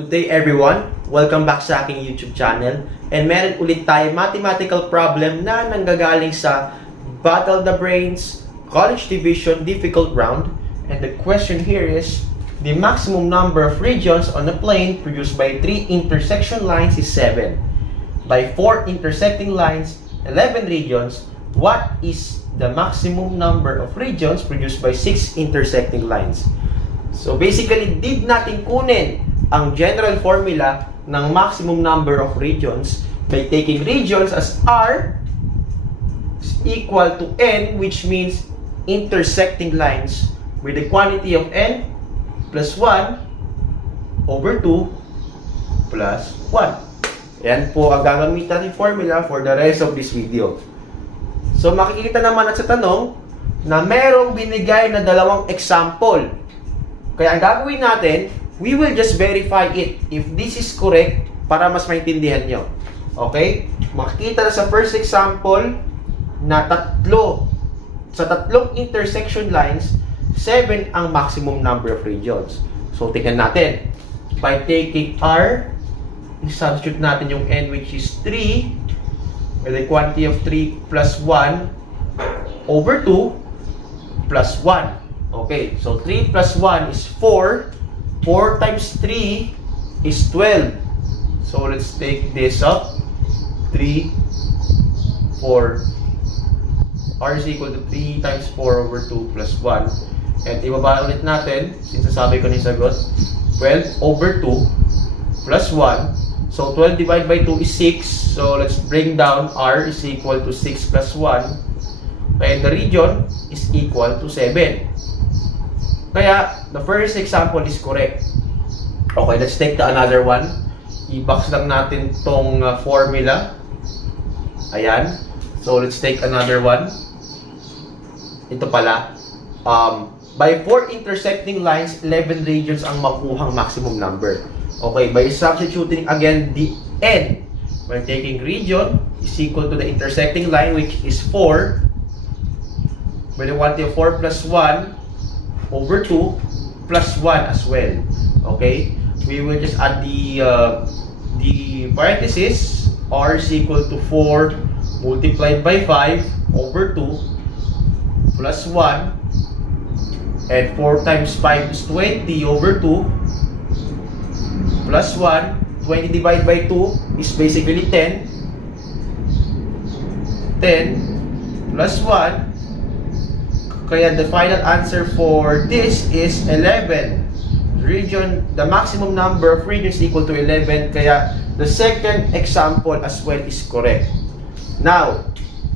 Good day everyone! Welcome back sa aking YouTube channel. And meron ulit tayo mathematical problem na nanggagaling sa Battle the Brains College Division Difficult Round. And the question here is, the maximum number of regions on a plane produced by 3 intersection lines is 7. By 4 intersecting lines, 11 regions, what is the maximum number of regions produced by 6 intersecting lines? So basically, need natin kunin ang general formula ng maximum number of regions by taking regions as R is equal to N, which means intersecting lines with the quantity of N plus 1 over 2 plus 1. Yan po ang gagamitan natin formula for the rest of this video. So makikita naman sa tanong na merong binigay na dalawang example. Kaya ang gagawin natin, we will just verify it if this is correct para mas maintindihan nyo. Okay? Makikita na sa first example na sa tatlong intersection lines, 7 ang maximum number of regions. So, tingnan natin. By taking R, substitute natin yung N, which is 3, with a quantity of 3 plus 1 over 2 plus 1. Okay, so 3 plus 1 is 4. 4 times 3 is 12. So let's take this up. 3, 4. R is equal to 3 times 4 over 2 plus 1. And ibaba ulit natin, since sasabi ko na yung sagot, 12 over 2 plus 1. So 12 divided by 2 is 6. So let's bring down R is equal to 6 plus 1. And the region is equal to 7. Kaya, the first example is correct. Okay, let's take another one. I-box lang natin tong formula. Ayan. So, let's take another one. Ito pala. By 4 intersecting lines, 11 regions ang makuhang maximum number. Okay, by substituting again the N, when taking region is equal to the intersecting line, which is 4. By the quantity of 4 plus 1, over 2 plus 1 as well. Okay, we will just add the parenthesis. R is equal to 4 multiplied by 5 over 2 plus 1, and 4 times 5 is 20 over 2 plus 1. 20 divided by 2 is basically 10. 10 plus 1. Kaya the final answer for this is 11. The maximum number of regions is equal to 11. Kaya the second example as well is correct. Now,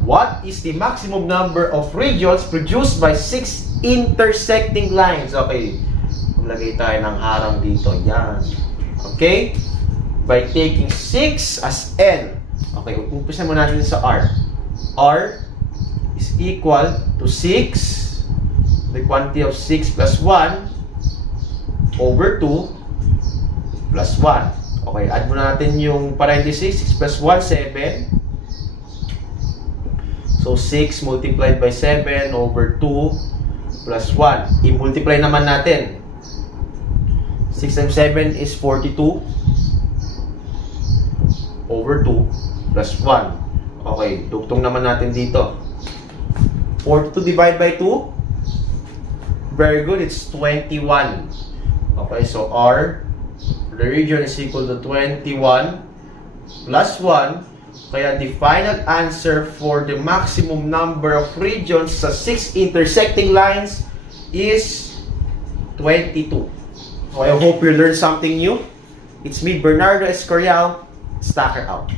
what is the maximum number of regions produced by 6 intersecting lines? Okay, maglagay tayo ng harang dito. Yan. Okay? By taking 6 as N. Okay, umpisa muna natin sa R. R is equal to 6. The quantity of 6 plus 1 over 2 plus 1. Okay, add muna natin yung parenthesis. 6 plus 1, 7. So, 6 multiplied by 7 over 2 plus 1. I-multiply naman natin. 6 times 7 is 42 over 2 plus 1. Okay, dugtong naman natin dito. 42 divided by 2. Very good, it's 21. Okay, so R, the region is equal to 21 plus 1. Kaya the final answer for the maximum number of regions sa 6 intersecting lines is 22. So I hope you learned something new. It's me, Bernardo Escorial. Stacker out.